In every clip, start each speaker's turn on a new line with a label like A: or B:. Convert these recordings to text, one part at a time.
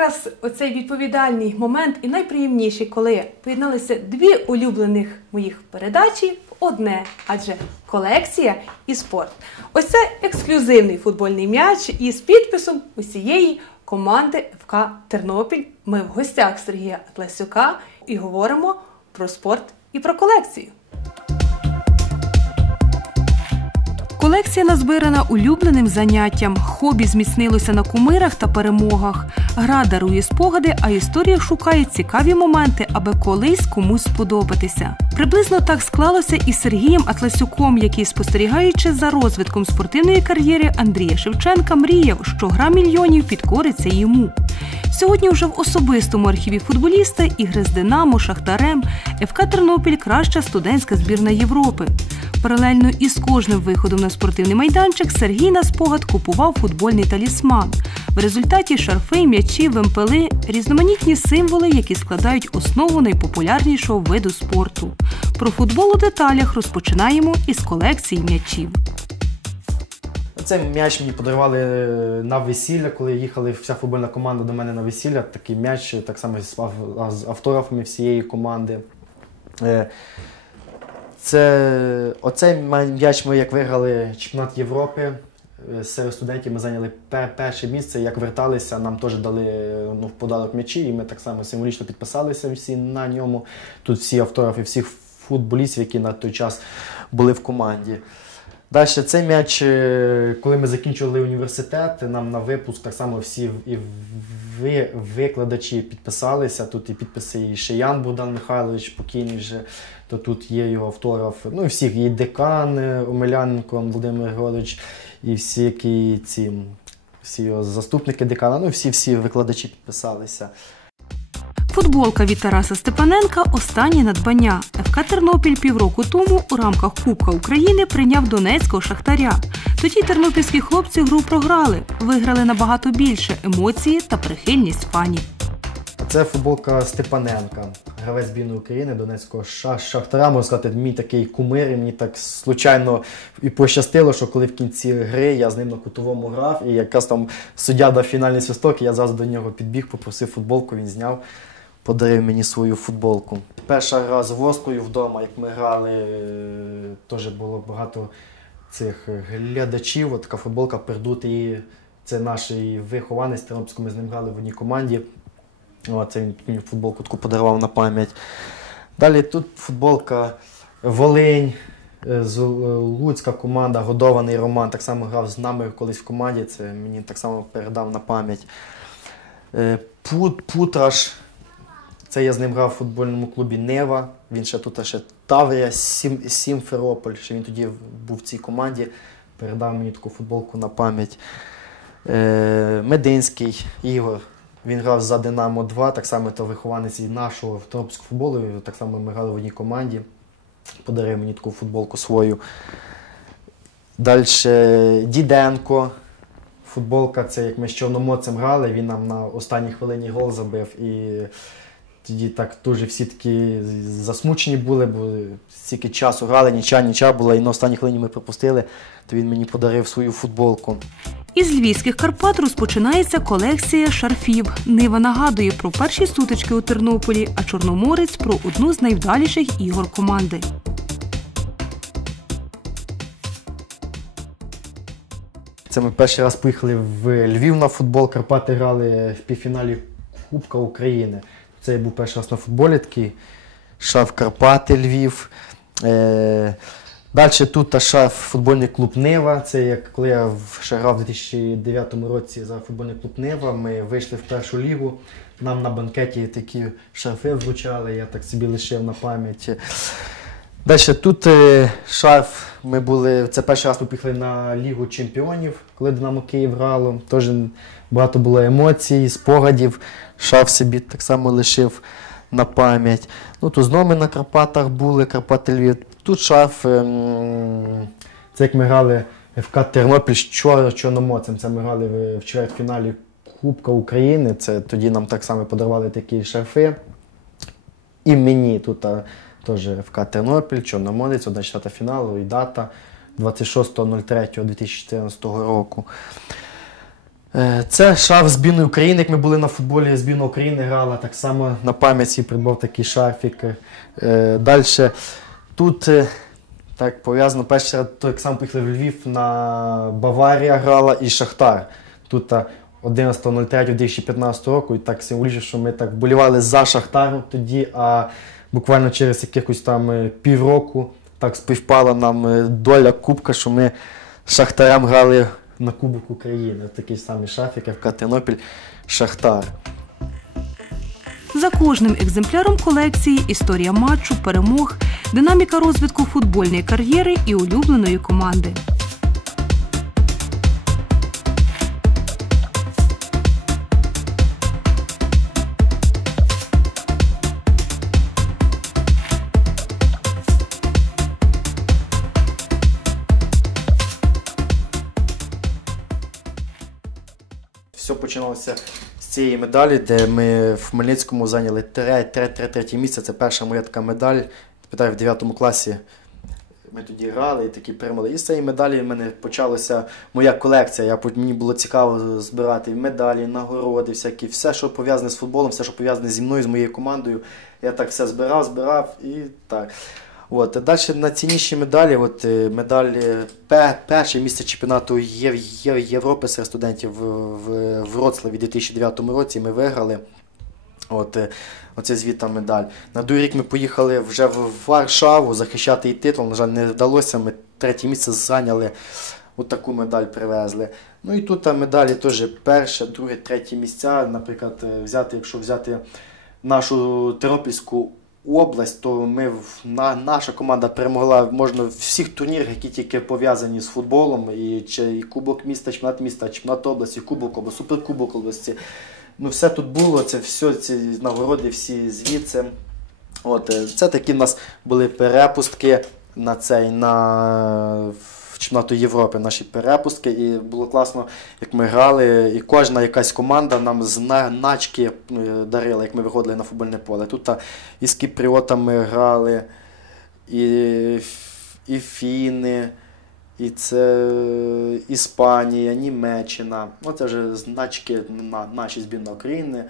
A: якраз оцей відповідальний момент і найприємніший, коли поєдналися дві улюблених моїх передачі в одне, адже колекція і спорт. Ось це ексклюзивний футбольний м'яч із підписом усієї команди ФК Тернопіль. Ми в гостях Сергія Атласюка і говоримо про спорт і про колекцію.
B: Колекція назбирана улюбленим заняттям. Хобі зміцнилося на кумирах та перемогах. Гра дарує спогади, а історія шукає цікаві моменти, аби колись комусь сподобатися. Приблизно так склалося і з Сергієм Атласюком, який, спостерігаючи за розвитком спортивної кар'єри Андрія Шевченка, мріяв, що гра мільйонів підкориться йому. Сьогодні вже в особистому архіві футболіста ігри з Динамо, Шахтарем, ФК Тернопіль краща студентська збірна Європи. Паралельно із кожним виходом на спортивний майданчик Сергій на спогад купував футбольний талісман. В результаті шарфи, м'ячі, вимпели різноманітні символи, які складають основу найпопулярнішого виду спорту. Про футбол у деталях розпочинаємо із колекції м'ячів.
C: Цей м'яч мені подарували е, на весілля, коли їхали вся футбольна команда до мене на весілля. Такий м'яч, так само з ав- з автографами всієї команди. Це, оцей м'яч ми як виграли чемпіонат Європи. е, Серед студентів ми зайняли перше місце. Як верталися, нам теж дали е, ну, в подарок м'ячі, і ми так само символічно підписалися всі на ньому. Тут всі автографи всіх футболістів, які на той час були в команді. Далі цей м'яч, е, коли ми закінчували університет, нам на випуск так само всі і ви, викладачі підписалися. Тут і підписи і Шиян Богдан Михайлович, покійний вже, то тут є його автограф. Ну і всіх, і декан е, Омеляненко Володимир Григорович, і всі які ці всі його заступники декана, ну всі всі викладачі підписалися.
B: Футболка від Тараса Степаненка останнє надбання. ФК Тернопіль півроку тому у рамках Кубка України прийняв Донецького шахтаря. Тоді тернопільські хлопці гру програли, виграли набагато більше емоції та прихильність фанів.
C: Це футболка Степаненка, гравець збірної України, Донецького Ша- Шахтаря. Можна сказати, мій такий кумир. І мені так случайно і пощастило, що коли в кінці гри я з ним на кутовому грав, і якраз там суддя дав фінальний свисток, і я зразу до нього підбіг, попросив футболку, він зняв, подарив мені свою футболку. Перша гра з Воскою вдома, як ми грали, е, теж було багато цих глядачів. Така футболка пердутий. Це наш вихованець Тернопільського, ми з ним грали в одній команді. Це він мені футболку таку подарував на пам'ять. Далі тут футболка Волинь, е, е, Луцька команда, годований Роман, так само грав з нами колись в команді, це мені так само передав на пам'ять. Пут, Путраш, це я з ним грав в футбольному клубі Нева. Він ще тут ще Таврія, Сім, Сімферополь, ще він тоді був в цій команді, передав мені таку футболку на пам'ять. Е, Мединський Ігор. Він грав за Динамо 2, так само то вихованець і нашого тернопільського футболу. Так само ми грали в одній команді. Подарив мені таку футболку свою. Далі Діденко. Футболка, це як ми з Чорноморцем грали, він нам на останній хвилині гол забив. І тоді так дуже всі такі засмучені були, бо стільки часу грали, ніча, ніча була, і на останній хвилині ми пропустили, то він мені подарив свою футболку.
B: Із львівських Карпат розпочинається колекція шарфів. Нива нагадує про перші сутички у Тернополі, а Чорноморець про одну з найвдаліших ігор команди.
C: Це ми перший раз поїхали в Львів на футбол. Карпати грали в півфіналі Кубка України. Це був перший раз на футболі такий. Шав Карпати Львів. Е, Далі тут та шав футбольний клуб Нива. Це як коли я ще грав у 2009 році за футбольний клуб Нива. Ми вийшли в першу лігу. Нам на банкеті такі шафи вручали, я так собі лишив на пам'ять. Далі тут е, шарф. Ми були. Це перший раз ми поїхали на Лігу Чемпіонів, коли Динамо Київ грало. Теж багато було емоцій, спогадів. Шарф собі так само лишив на пам'ять. Ну, тут знову ми на Карпатах були, Карпати Львів. Тут шарф. ем, Це як ми грали ФК Тернопіль з Чор- Чорноморцем. Це ми грали в чвертьфіналі Кубка України. Це тоді нам так само подарували такі шарфи. І мені тут а, теж ФК Тернопіль, Чорноморець, 1 фіналу і дата 26.03.2014 року. Е, Це шарф збірної України. Як ми були на футболі, збірна України грала, так само на пам'яті придбав такий шарфік. Далі тут е, так пов'язано перший раз, так само поїхали в Львів на Баварія грала і Шахтар. Тут е, 11.03.2015 року, і так символічно, що ми так вболівали за Шахтаром тоді, а буквально через якихось там е, півроку так співпала нам е, доля Кубка, що ми з Шахтарем грали на Кубок України. Такий самий шафік, ФК Тернопіль, Шахтар.
B: За кожним екземпляром колекції історія матчу, перемог, динаміка розвитку футбольної кар'єри і улюбленої команди.
C: Починалося з цієї медалі, де ми в Хмельницькому зайняли тре- тре- тре- третє місце. Це перша моя така медаль. Питаю, в 9 класі ми тоді грали і такі перемогли. І з цієї медалі в мене почалася моя колекція. Я, мені було цікаво збирати медалі, нагороди, всякі, все, що пов'язане з футболом, все, що пов'язане зі мною, з моєю командою. Я так все збирав, збирав і так. От. Далі найцінніші медалі. От, е, медаль е, перше місце чемпіонату Єв- Єв- Європи серед студентів в, Вроцлаві у 2009 році ми виграли. От, е, оце звідта медаль. На другий рік ми поїхали вже в Варшаву захищати і титул. На жаль, не вдалося. Ми третє місце зайняли. От таку медаль привезли. Ну і тут медалі теж перше, друге, третє місця. Наприклад, взяти, якщо взяти нашу Тернопільську область, то ми на, наша команда перемогла можна всіх турнірах, які тільки пов'язані з футболом, і, чи, і Кубок міста, чемпіонат міста, чемпіонат області, Кубок області, Суперкубок області. Ну, все тут було, це все, ці нагороди, всі звідси. От, е, це такі в нас були перепустки на цей на чемпіонату Європи, наші перепустки. І було класно, як ми грали, і кожна якась команда нам значки е, дарила, як ми виходили на футбольне поле. Тут та, і з кіпріотами грали, і, і фіни. І це Іспанія, Німеччина. Ну, це вже значки на наші збірної України.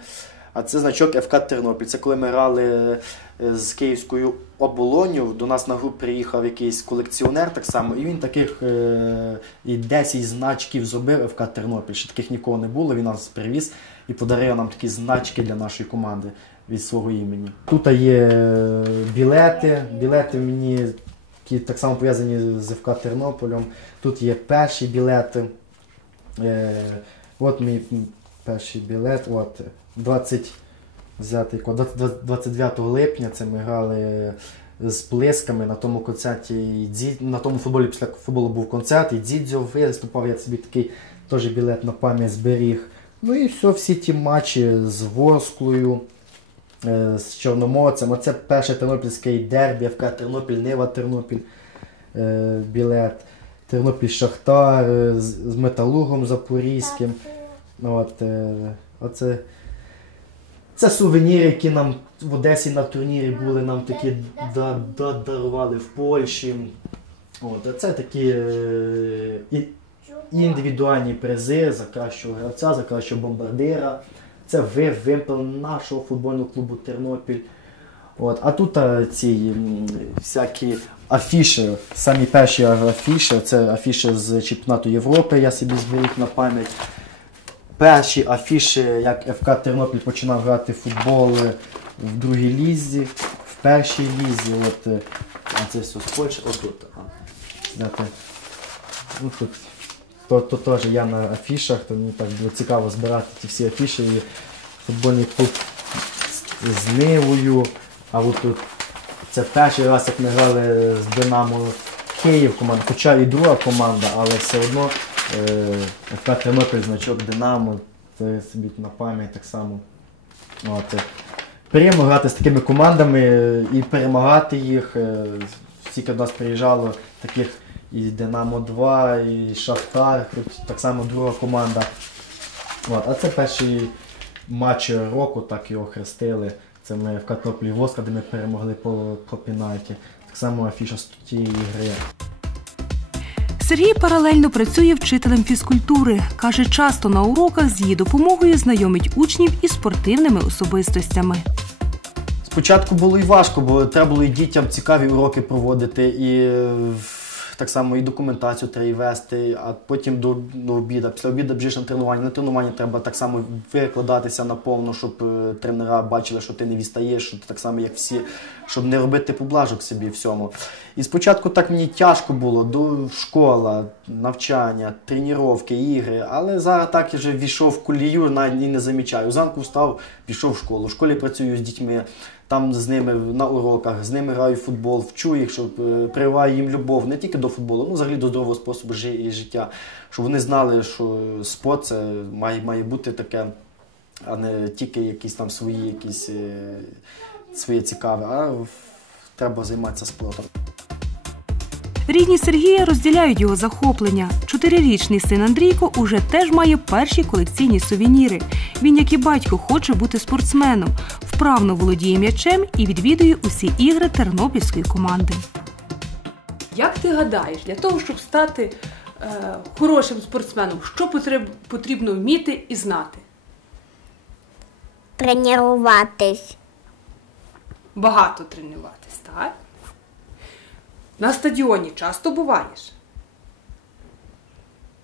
C: А це значок ФК Тернопіль. Це коли ми грали е, з Київською оболонью. До нас на гру приїхав якийсь колекціонер так само, і він таких е, і 10 значків зробив ФК Тернопіль. Ще таких нікого не було. Він нас привіз і подарив нам такі значки для нашої команди від свого імені. Тут є білети. Білети мені які так само пов'язані з ФК Тернополем. Тут є перші білети. Е, от мій перший білет. От, 20, взяти, 29 липня це ми грали з Плисками на тому концерті. На тому футболі після футболу був концерт, і Дідзьо виступав, я собі такий теж білет на пам'ять зберіг. Ну і все, всі ті матчі з Ворсклою, е, з Чорноморцем. Оце перше тернопільське дербі, ФК Тернопіль, Нива Тернопіль, е, білет. Тернопіль Шахтар е, з, Металургом Запорізьким. От, оце, це сувеніри, які нам в Одесі на турнірі були, нам такі да, да, дарували в Польщі. От, а це такі е, індивідуальні призи за кращого гравця, за кращого бомбардира. Це ви- вимпел нашого футбольного клубу Тернопіль. От, а тут а, ці м, всякі афіші, самі перші афіші, це афіші з чемпіонату Європи, я собі зберіг на пам'ять. Перші афіші, як ФК Тернопіль починав грати футбол е, в другій лізі, в першій лізі. От, е, а це все з Польщі, отут. Знаєте, ну, то, то теж я на афішах, то мені так було цікаво збирати ті всі афіші. І футбольний клуб з Нивою. А от тут це перший раз, як ми грали з Динамо Київ команда, хоча і друга команда, але все одно е, ФК Тернопіль значок Динамо, це собі на пам'ять так само. От, е, приємно грати з такими командами е, і перемагати їх. е, Стільки до нас приїжджало таких і Динамо 2, і Шахтар, так само друга команда. От, а це перший матч року, так його хрестили. Це ми в Картоплі Воска, де ми перемогли по, по пенальті. Так само афіша з тієї гри.
B: Сергій паралельно працює вчителем фізкультури. Каже, часто на уроках з її допомогою знайомить учнів із спортивними особистостями.
C: Спочатку було і важко, бо треба було і дітям цікаві уроки проводити, і е, так само і документацію треба вести, а потім до, до обіду. Після обіду біжиш на тренування. На тренуванні треба так само викладатися наповну, щоб е, тренера бачили, що ти не відстаєш, що ти так само, як всі, щоб не робити поблажок собі всьому. І спочатку так мені тяжко було, до школа, навчання, тренування, ігри, але зараз так я вже війшов в колію, навіть і не замічаю. Зранку встав, пішов в школу. В школі працюю з дітьми, там з ними на уроках, з ними граю в футбол, вчу їх, щоб е, прививаю їм любов не тільки до футболу, ну взагалі до здорового способу життя. Щоб вони знали, що спорт це має, має бути таке, а не тільки якісь там свої якісь е, своє цікаве, а треба займатися спортом.
B: Рідні Сергія розділяють його захоплення. Чотирирічний син Андрійко уже теж має перші колекційні сувеніри. Він, як і батько, хоче бути спортсменом, вправно володіє м'ячем і відвідує усі ігри тернопільської команди.
A: Як ти гадаєш, для того, щоб стати е, хорошим спортсменом, що потріб, потрібно вміти і знати?
D: тренуватись.
A: Багато тренуватись, так? На стадіоні часто буваєш.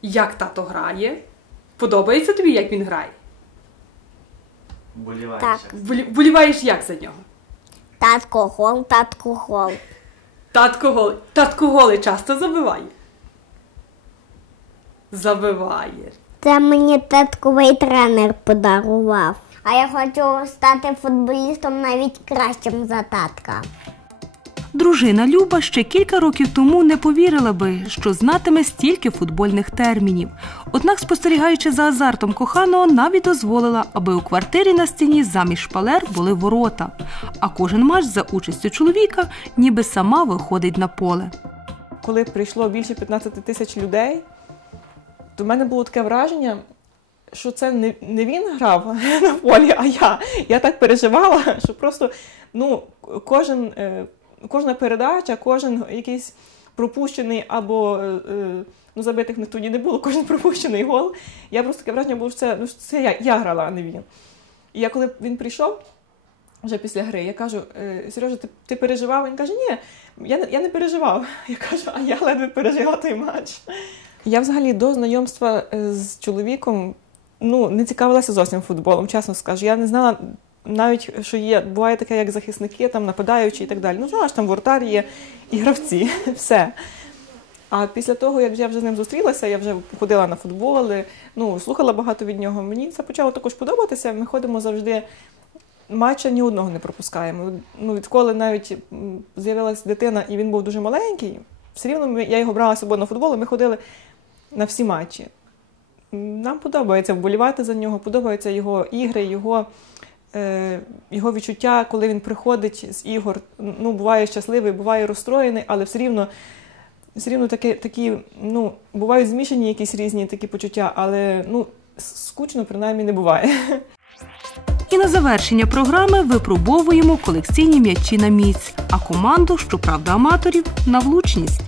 A: Як тато грає? Подобається тобі, як він грає? Так. Вболі- Вболіваєш як за нього?
D: Татко гол, татко гол.
A: Татко голи. Татко голи часто забиває. Забиває.
D: Це мені татковий тренер подарував. А я хочу стати футболістом навіть кращим за татка.
B: Дружина Люба ще кілька років тому не повірила би, що знатиме стільки футбольних термінів. Однак, спостерігаючи за азартом коханого, навіть дозволила, аби у квартирі на стіні замість шпалер були ворота. А кожен матч за участю чоловіка ніби сама виходить на поле.
E: коли прийшло більше 15 тисяч людей, то в мене було таке враження, що це не, він грав на полі, а я. Я так переживала, що просто ну, кожен, е, кожна передача, кожен якийсь пропущений або е, е, ну, забитих не тоді не було, кожен пропущений гол. Я просто таке враження було, що це, ну, це я, я грала, а не він. І я коли він прийшов, вже після гри, я кажу, «Е, Сережа, ти, ти переживав? Він каже, ні, я, я не переживав. Я кажу, а я ледве пережила той матч. Я взагалі до знайомства з чоловіком ну, не цікавилася зовсім футболом, чесно скажу. Я не знала навіть, що є, буває таке, як захисники, там, нападаючі і так далі. Ну, що там воротар є і гравці, все. А після того, як я вже з ним зустрілася, я вже ходила на футболи, ну, слухала багато від нього. Мені це почало також подобатися. Ми ходимо завжди матча ні одного не пропускаємо. Ну, відколи навіть м, з'явилась дитина, і він був дуже маленький, все рівно я його брала з собою на футбол, і ми ходили на всі матчі. Нам подобається вболівати за нього, подобаються його ігри, його, його відчуття, коли він приходить з ігор. Ну, буває щасливий, буває розстроєний, але все рівно. Все рівно такі, такі, ну, бувають змішані якісь різні такі почуття, але ну, скучно принаймні не буває.
B: І на завершення програми випробовуємо колекційні м'ячі на міць, а команду, щоправда, аматорів на влучність.